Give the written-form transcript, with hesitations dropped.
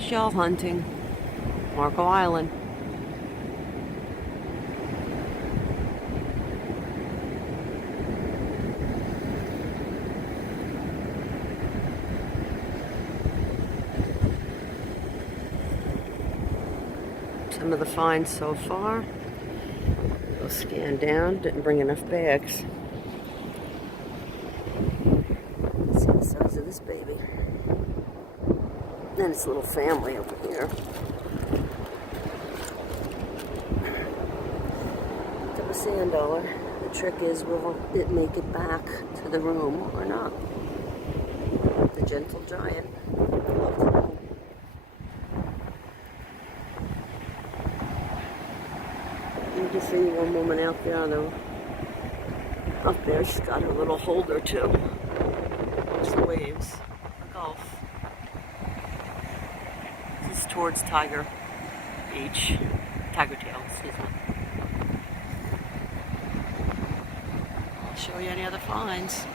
Shell hunting, Marco Island. Some of the finds so far. Go scan down, didn't bring enough bags. Let's see the size of this baby. And its little family over here. Picked up a sand dollar. The trick is, will it make it back to the room or not? The gentle giant. You can see one woman out there on the up there. She's got her little holder too. There's the waves. The Gulf. This is towards Tiger Beach. Tiger Tail, excuse me. I'll show you any other finds.